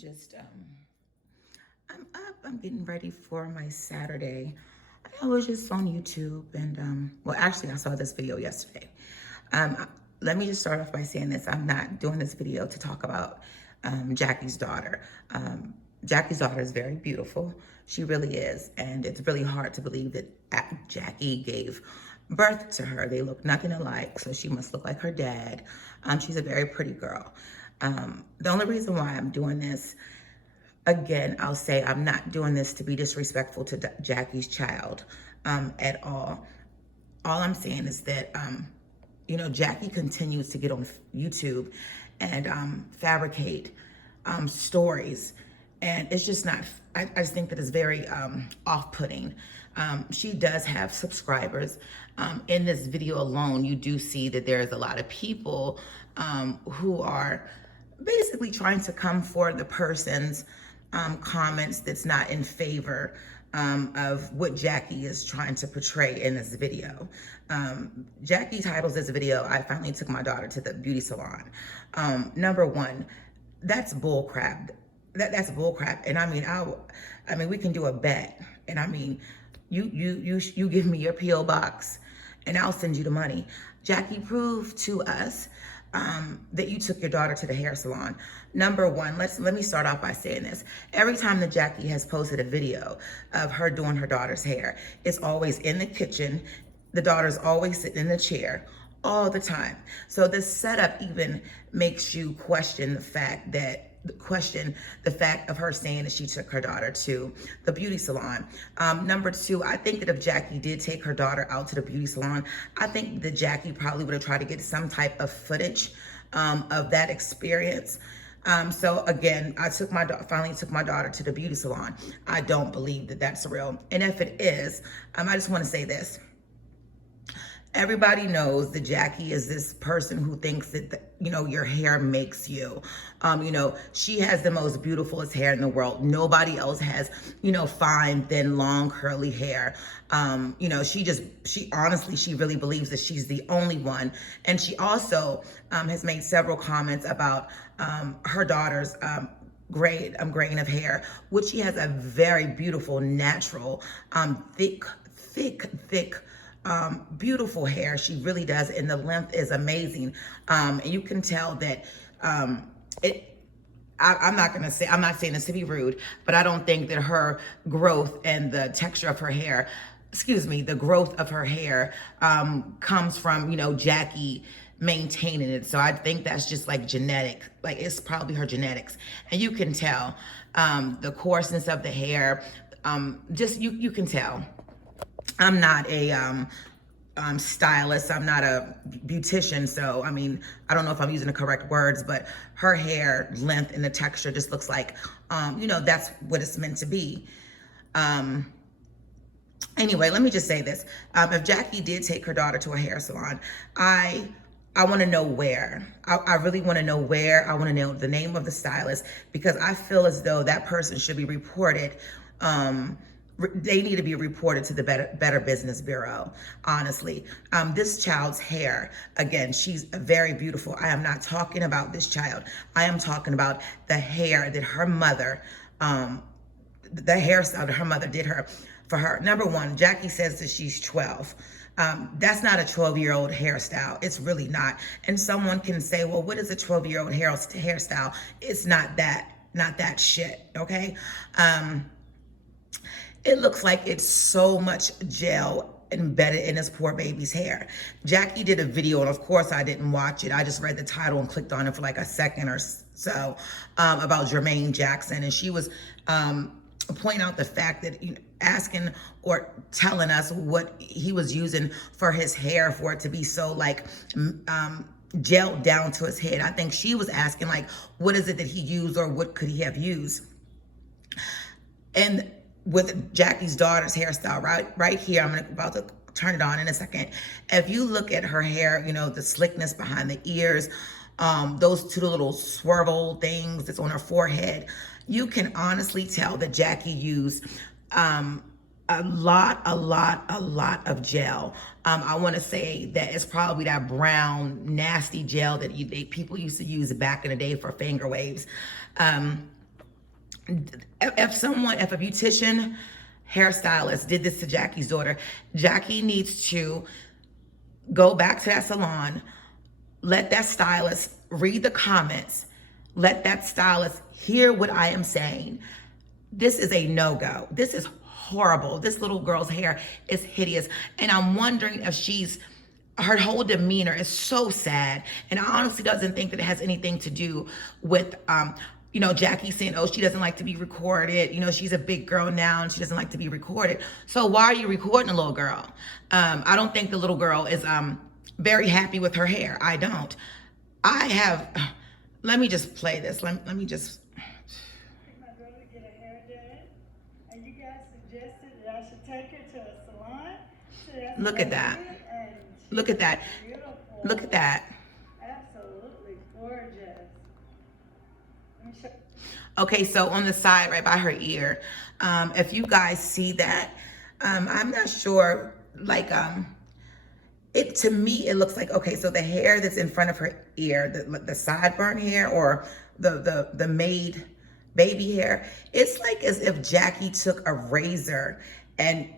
just I'm up. I'm getting ready for my Saturday. I was just on YouTube and well, actually, I saw this video yesterday. Um, Let me just start off by saying this: I'm not doing this video to talk about Jackie's daughter. Jackie's daughter is very beautiful. She really is, and it's really hard to believe that Jackie gave birth to her. They look nothing alike, so she must look like her dad. She's a very pretty girl. The only reason why I'm doing this, again, I'll say I'm not doing this to be disrespectful to Jackie's child at all. All I'm saying is that, Jackie continues to get on YouTube and fabricate stories. And it's just not, I just think that it's very off-putting. She does have subscribers. In this video alone, you do see that there's a lot of people who are basically trying to come for the person's comments that's not in favor of what Jackie is trying to portray in this video. Jackie titles this video, "I finally took my daughter to the beauty salon." Number one, that's bull crap. That's bull crap. And I mean, we can do a bet. And I mean, you give me your PO box, and I'll send you the money. Jackie, prove to us that you took your daughter to the hair salon. Number one, let me start off by saying this. Every time that Jackie has posted a video of her doing her daughter's hair, it's always in the kitchen. The daughter's always sitting in the chair all the time. So the setup even makes you question the fact of her saying that she took her daughter to the beauty salon. Number two, I think that if Jackie did take her daughter out to the beauty salon, I think that Jackie probably would have tried to get some type of footage of that experience. So again, finally took my daughter to the beauty salon. I don't believe that that's real. And if it is, I just want to say this. Everybody knows that Jackie is this person who thinks that, your hair makes you. She has the most beautifulest hair in the world. Nobody else has, fine, thin, long, curly hair. She honestly really believes that she's the only one. And she also has made several comments about her daughter's grain of hair, which she has a very beautiful, natural, thick, beautiful hair. She really does, and the length is amazing. And you can tell that I'm not saying this to be rude, but I don't think that her growth and the texture of her hair, the growth of her hair comes from, Jackie maintaining it. So I think that's just like genetic, like it's probably her genetics. And you can tell the coarseness of the hair, just you can tell. I'm not a stylist. I'm not a beautician. So, I mean, I don't know if I'm using the correct words, but her hair length and the texture just looks like, that's what it's meant to be. Anyway, let me just say this. If Jackie did take her daughter to a hair salon, I want to know where. I really want to know where. I want to know the name of the stylist, because I feel as though that person should be reported. They need to be reported to the Better Business Bureau, honestly. This child's hair, again, she's very beautiful. I am not talking about this child. I am talking about the hair that her mother, the hairstyle that her mother did for her. Number one, Jackie says that she's 12. That's not a 12-year-old hairstyle. It's really not. And someone can say, well, what is a 12-year-old hairstyle? It's not that shit, okay? It looks like it's so much gel embedded in this poor baby's hair. Jackie did a video, and of course I didn't watch it. I just read the title and clicked on it for like a second or so about Jermaine Jackson. And she was pointing out the fact that, asking or telling us what he was using for his hair for it to be so like gelled down to his head. I think she was asking like, what is it that he used, or what could he have used? And with Jackie's daughter's hairstyle, right here, I'm about to turn it on in a second. If you look at her hair, the slickness behind the ears, those two little swervel things that's on her forehead, you can honestly tell that Jackie used a lot of gel. I want to say that it's probably that brown, nasty gel that people used to use back in the day for finger waves. if a beautician hairstylist did this to Jackie's daughter, Jackie needs to go back to that salon, let that stylist read the comments, let that stylist hear what I am saying. This is a no-go. This is horrible. This little girl's hair is hideous. And I'm wondering if her whole demeanor is so sad. And I honestly doesn't think that it has anything to do with, Jackie saying, oh, she doesn't like to be recorded. She's a big girl now and she doesn't like to be recorded. So why are you recording a little girl? I don't think the little girl is very happy with her hair. I don't. Let me just play this. Let me just. Take her to a salon. Look at that. Look at that. Look at that. Absolutely gorgeous. Okay, so on the side right by her ear, if you guys see that, I'm not sure, to me it looks like, okay, so the hair that's in front of her ear, the sideburn hair or the made baby hair, it's like as if Jackie took a razor and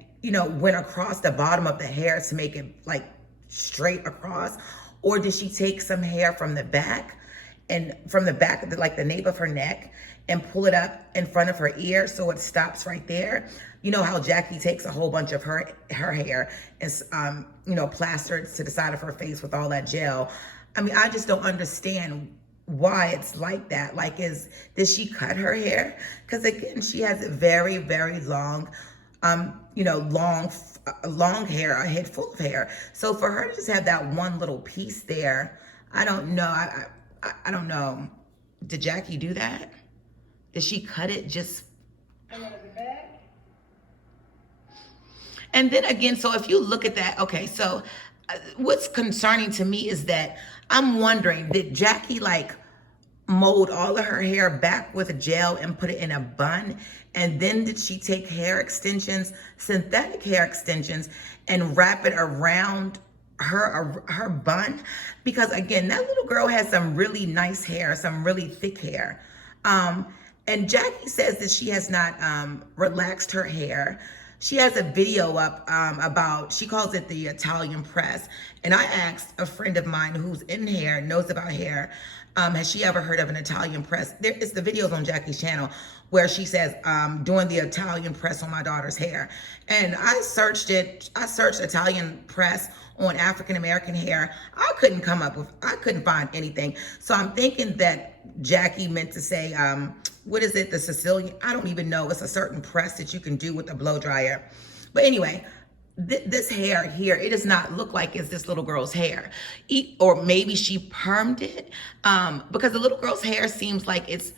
went across the bottom of the hair to make it like straight across. Or did she take some hair from the back and from the back of the nape of her neck and pull it up in front of her ear so it stops right there? You know how Jackie takes a whole bunch of her hair and plasters to the side of her face with all that gel. I mean, I just don't understand why it's like that. Did she cut her hair? Because again, she has very, very long long hair, a head full of hair. So for her to just have that one little piece there, I don't know. I don't know. Did Jackie do that? Did she cut it just? And then again, so if you look at that, okay, so what's concerning to me is that I'm wondering, did Jackie mold all of her hair back with a gel and put it in a bun? And then did she take hair extensions, synthetic hair extensions, and wrap it around her bun? Because again, that little girl has some really nice hair, some really thick hair. And Jackie says that she has not relaxed her hair. She has a video up about, she calls it the Italian press. And I asked a friend of mine who's in hair, knows about hair, has she ever heard of an Italian press? It's the videos on Jackie's channel where she says, doing the Italian press on my daughter's hair. And I searched Italian press on African-American hair. I couldn't find anything. So I'm thinking that Jackie meant to say, what is it? The Sicilian, I don't even know. It's a certain press that you can do with a blow dryer. But anyway, this hair here, it does not look like it's this little girl's hair. Or maybe she permed it, because the little girl's hair seems like it's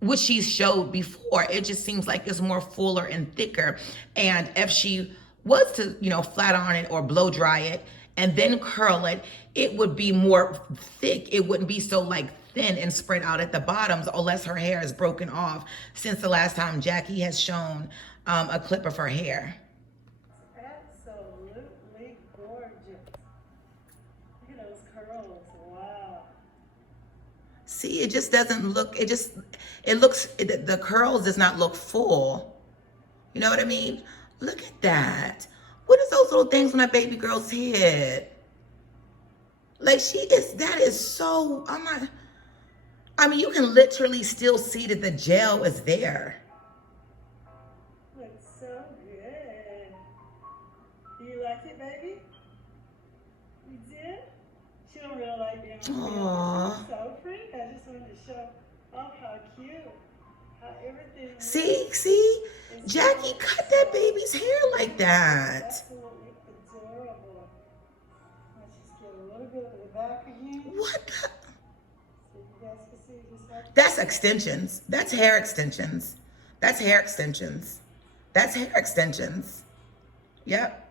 what she showed before. It just seems like it's more fuller and thicker. And if she was to, flat iron it or blow dry it and then curl it, it would be more thick. It wouldn't be so thin and spread out at the bottoms, unless her hair is broken off since the last time Jackie has shown a clip of her hair. Absolutely gorgeous. Look at those curls. Wow. See, it just doesn't look, the curls does not look full. You know what I mean? Look at that. What is those little things on that baby girl's head? That is so, you can literally still see that the gel is there. Looks so good. Do you like it, baby? You did? She don't really like being on film. So pretty. I just wanted to show off how cute, how everything. See? Jackie cut that baby's hair like that. Absolutely adorable. Let's just get a little bit of the back again. What the? So you guys can see just how. That's extensions. That's hair extensions. That's hair extensions. That's hair extensions. Yep.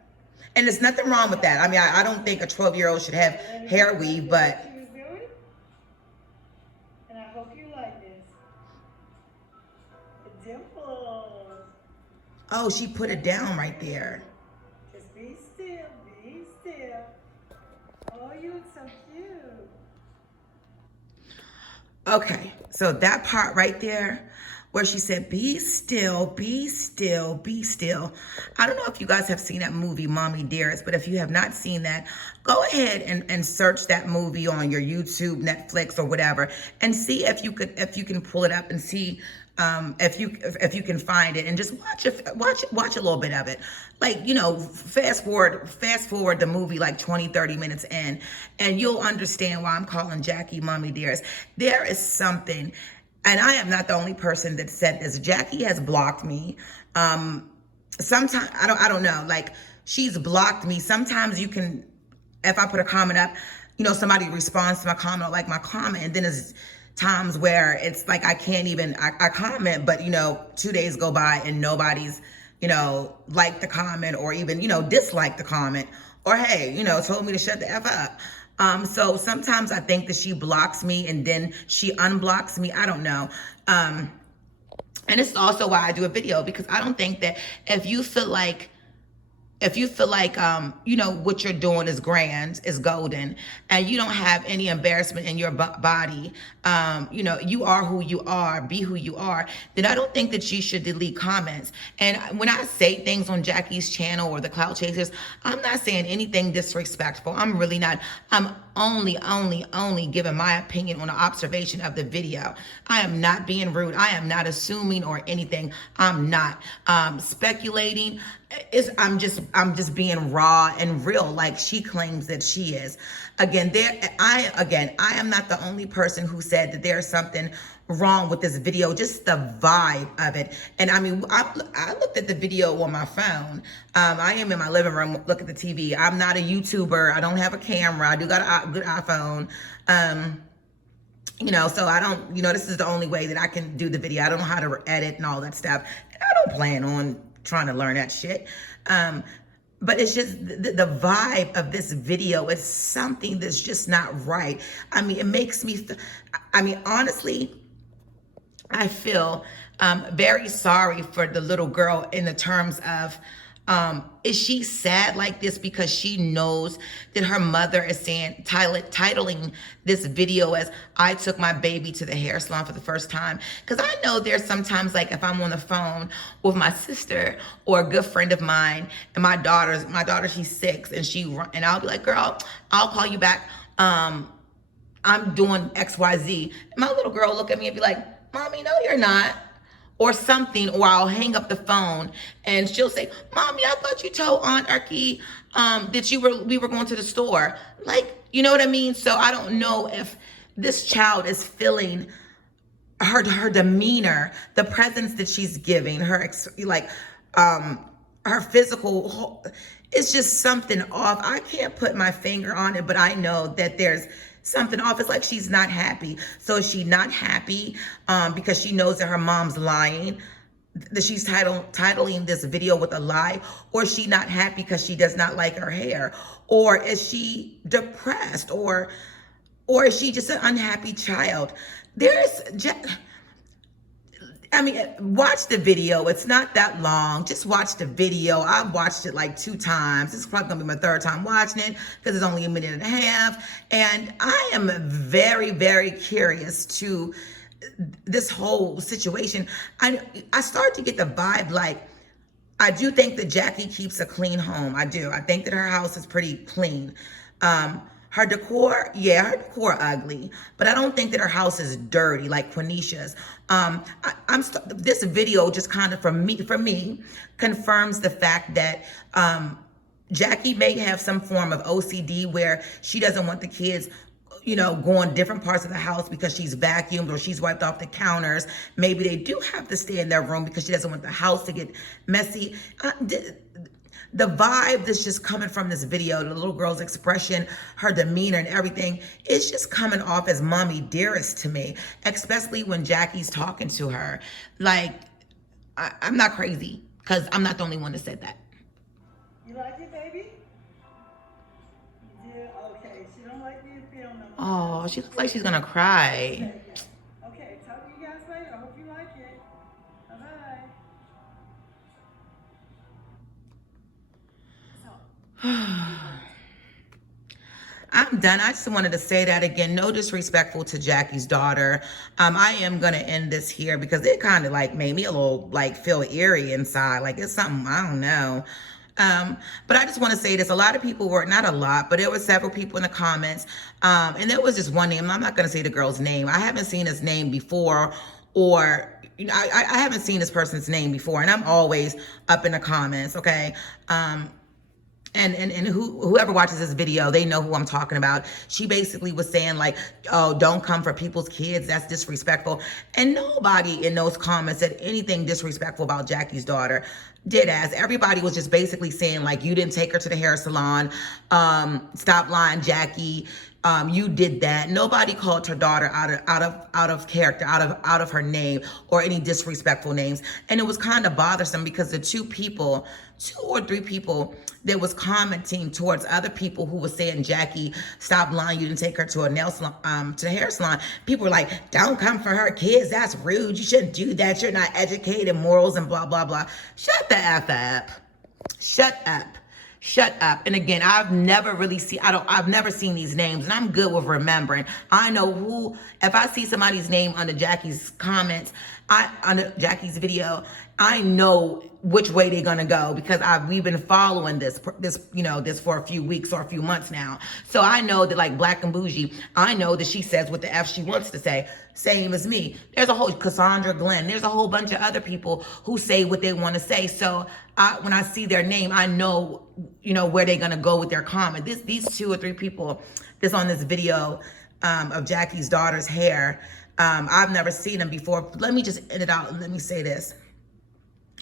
And there's nothing wrong with that. I don't think a 12-year-old should have hair weave, but. And I hope you like this. The dimples. Oh, she put it down right there. Just be still, be still. Oh, you look so cute. Okay, so that part right there, where she said, be still, be still, be still. I don't know if you guys have seen that movie, Mommy Dearest, but if you have not seen that, go ahead and search that movie on your YouTube, Netflix, or whatever, and see if you can pull it up and see if you can find it, and just watch a little bit of it. Like, fast forward the movie like 20-30 minutes in, and you'll understand why I'm calling Jackie Mommy Dearest. There is something, and I am not the only person that said this. Jackie has blocked me. Sometimes I don't know, like, she's blocked me. Sometimes you can, if I put a comment up, somebody responds to my comment or like my comment, and then there's times where it's like I can't even, I comment, but 2 days go by and nobody's, liked the comment, or even, disliked the comment, or hey, told me to shut the F up. So sometimes I think that she blocks me and then she unblocks me. I don't know. And it's also why I do a video, because I don't think that if you feel like what you're doing is grand, is golden, and you don't have any embarrassment in your body, you are who you are, be who you are, then I don't think that you should delete comments. And when I say things on Jackie's channel or the Clout Chasers, I'm not saying anything disrespectful. I'm really not. I'm only giving my opinion on the observation of the video. I am not being rude. I am not assuming or anything. I'm not speculating. I'm just being raw and real, like she claims that she is. Again, I am not the only person who said that there's something wrong with this video, just the vibe of it. And I mean, I looked at the video on my phone. I am in my living room, look at the TV. I'm not a YouTuber. I don't have a camera. I do got a good iPhone. So I don't, this is the only way that I can do the video. I don't know how to edit and all that stuff. And I don't plan on trying to learn that shit. But it's just the vibe of this video is something that's just not right. I mean, it makes me, honestly, I feel very sorry for the little girl in the terms of, is she sad like this because she knows that her mother is saying, titling this video as I took my baby to the hair salon for the first time? Because I know there's sometimes, like, if I'm on the phone with my sister or a good friend of mine, and my daughter, she's 6, and I'll be like, girl, I'll call you back. I'm doing XYZ. And my little girl look at me and be like, Mommy, no, you're not. Or something, or I'll hang up the phone and she'll say, Mommy, I thought you told Aunt Erky that we were going to the store. Like, you know what I mean? So I don't know if this child is feeling her demeanor, the presence that she's giving, her physical, it's just something off. I can't put my finger on it, but I know that there's something off. It's like she's not happy. So is she not happy because she knows that her mom's lying, that she's titling this video with a lie? Or is she not happy because she does not like her hair? Or is she depressed? Or is she just an unhappy child? Watch the video. It's not that long. Just watch the video. I've watched it like 2 times. This is probably gonna be my 3rd time watching it because it's only a minute and a half. And I am very, very curious to this whole situation. I start to get the vibe, like, I do think that Jackie keeps a clean home. I do. I think that her house is pretty clean. Her decor ugly, but I don't think that her house is dirty like Quenisha's. This video just kind of, for me, confirms the fact that Jackie may have some form of OCD where she doesn't want the kids, going different parts of the house because she's vacuumed or she's wiped off the counters. Maybe they do have to stay in their room because she doesn't want the house to get messy. The vibe that's just coming from this video, the little girl's expression, her demeanor and everything, it's just coming off as Mommy Dearest to me, especially when Jackie's talking to her. Like, I'm not crazy, because I'm not the only one that said that. You like it, baby? You do? Okay. She don't like being filmed no more. Oh, she looks like she's gonna cry. Okay, talk to you guys later. I hope you like it. Bye-bye. I'm done. I just wanted to say that again. No disrespectful to Jackie's daughter. I am gonna end this here because it kind of like made me a little like feel eerie inside. Like it's something I don't know. But I just want to say this. A lot of people were, not a lot, but there were several people in the comments. And there was just one name. I'm not going to say the girl's name. I haven't seen his name before, or, you know, I haven't seen this person's name before. And I'm always up in the comments, okay? And whoever watches this video, they know who I'm talking about. She basically was saying like, oh, don't come for people's kids. That's disrespectful. And nobody in those comments said anything disrespectful about Jackie's daughter. Did as everybody was just basically saying like, you didn't take her to the hair salon. Stop lying, Jackie. You did that. Nobody called her daughter out of character, out of her name or any disrespectful names. And it was kind of bothersome because the two or three people that was commenting towards other people who was saying, Jackie, stop lying, you didn't take her to a nail salon, to the hair salon. People were like, don't come for her kids, that's rude, you shouldn't do that, you're not educated, morals and blah, blah, blah. Shut the F up. Shut up. Shut up. And again, I've never seen these names, and I'm good with remembering. I know who, if I see somebody's name under Jackie's comments, under Jackie's video, I know which way they're gonna go because we've been following this for a few weeks or a few months now. So I know that like Black and Bougie, I know that she says what the F she wants to say. Same as me. There's a whole Cassandra Glenn. There's a whole bunch of other people who say what they want to say. So when I see their name, I know, where they're gonna go with their comment. These two or three people that's on this video of Jackie's daughter's hair, I've never seen them before. Let me just end it out and let me say this.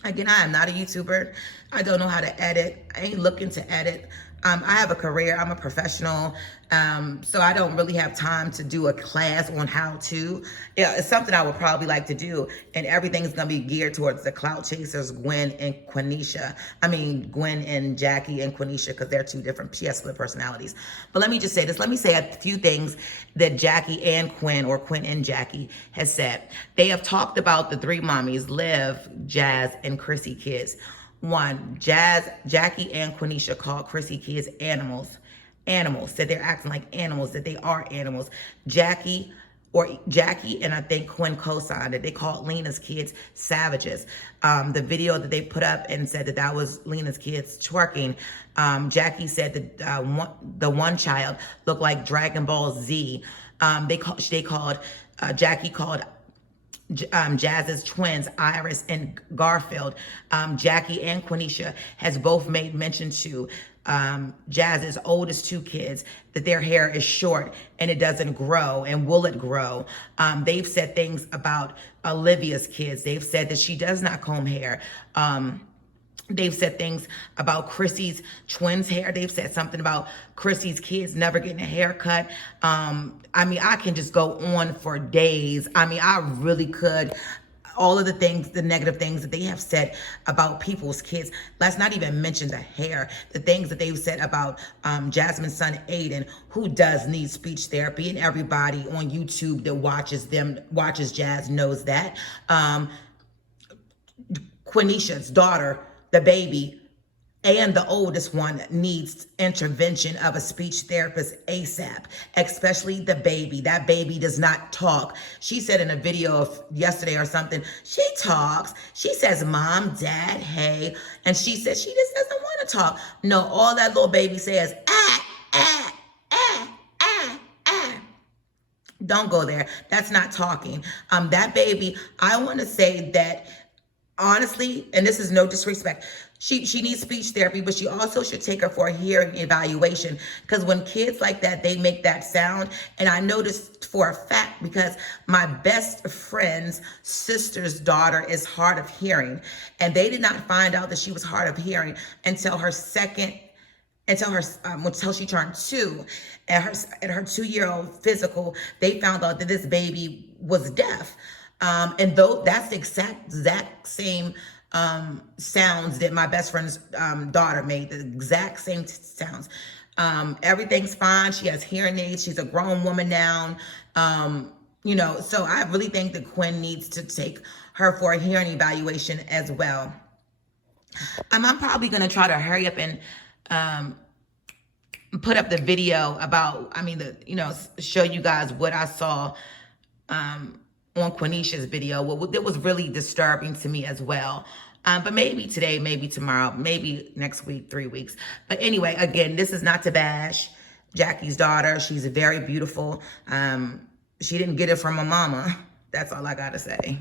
Again, I am not a YouTuber. I don't know how to edit. I ain't looking to edit. I have a career. I'm a professional. So I don't really have time to do a class on how to. Yeah, it's something I would probably like to do. And everything's going to be geared towards the clout chasers, Gwen and Quenisha. I mean, Gwen and Jackie and Quenisha, because they're two different, she has split personalities. But let me just say this. Let me say a few things that Jackie and Quinn, or Quinn and Jackie, has said. They have talked about the three mommies, Liv, Jazz, and Chrissy kids. One, Jackie and Quenisha called Chrissy kids animals, that they're acting like animals, that they are animals. Jackie and I think Quinn co-signed it. They called Lena's kids savages. The video that they put up and said that was Lena's kids twerking. Jackie said that the one child looked like Dragon Ball Z. Jackie called Jazz's twins, Iris and Garfield. Jackie and Quenisha has both made mention to Jazz's oldest two kids that their hair is short and it doesn't grow, and will it grow? They've said things about Olivia's kids. They've said that she does not comb hair. They've said things about Chrissy's twins' hair. They've said something about Chrissy's kids never getting a haircut. I can just go on for days. I really could. All of the things, the negative things that they have said about people's kids. Let's not even mention the hair. The things that they've said about Jasmine's son, Aiden, who does need speech therapy, and everybody on YouTube that watches Jazz knows that. Quenisha's daughter, the baby, and the oldest one needs intervention of a speech therapist ASAP, especially the baby. That baby does not talk. She said in a video of yesterday or something, she talks. She says, Mom, Dad, hey. And she says she just doesn't want to talk. No, all that little baby says, ah, ah, ah, ah, ah. Don't go there. That's not talking. That baby, I want to say that, honestly, and this is no disrespect, she needs speech therapy, but she also should take her for a hearing evaluation, because when kids like that, they make that sound. And I noticed for a fact, because my best friend's sister's daughter is hard of hearing, and they did not find out that she was hard of hearing until she turned 2. At her 2-year-old physical, they found out that this baby was deaf. And though that's the exact same sounds that my best friend's daughter made, the exact same sounds. Everything's fine. She has hearing aids. She's a grown woman now. So I really think that Quinn needs to take her for a hearing evaluation as well. I'm probably going to try to hurry up and put up the video about, I mean, show you guys what I saw on Quenisha's video. Well, it was really disturbing to me as well. But maybe today, maybe tomorrow, maybe next week, 3 weeks. But anyway, again, this is not to bash Jackie's daughter. She's very beautiful. She didn't get it from her mama. That's all I gotta say.